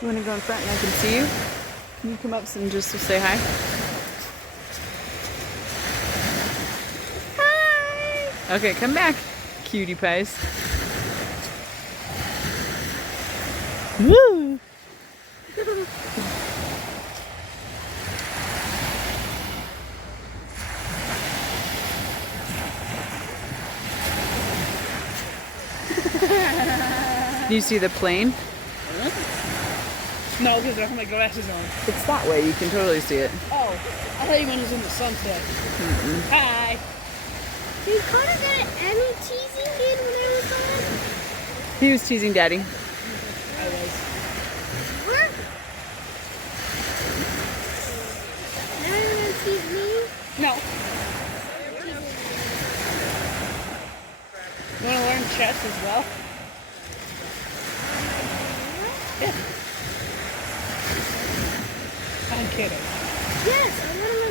You want to go in front and I can see you? Can you come up and just say hi? Hi! Okay, come back, cutie pies. Woo! Do you see the plane? No, because I have my glasses on. It's that way, you can totally see it. Oh, I thought you meant it was in the sunset. Hi. Did Connor get any teasing kid when I was gone? He was teasing Daddy. I was. What? Now you're gonna tease me? No. You want to learn chess as well? Yeah. I'm kidding. Yes, I want to learn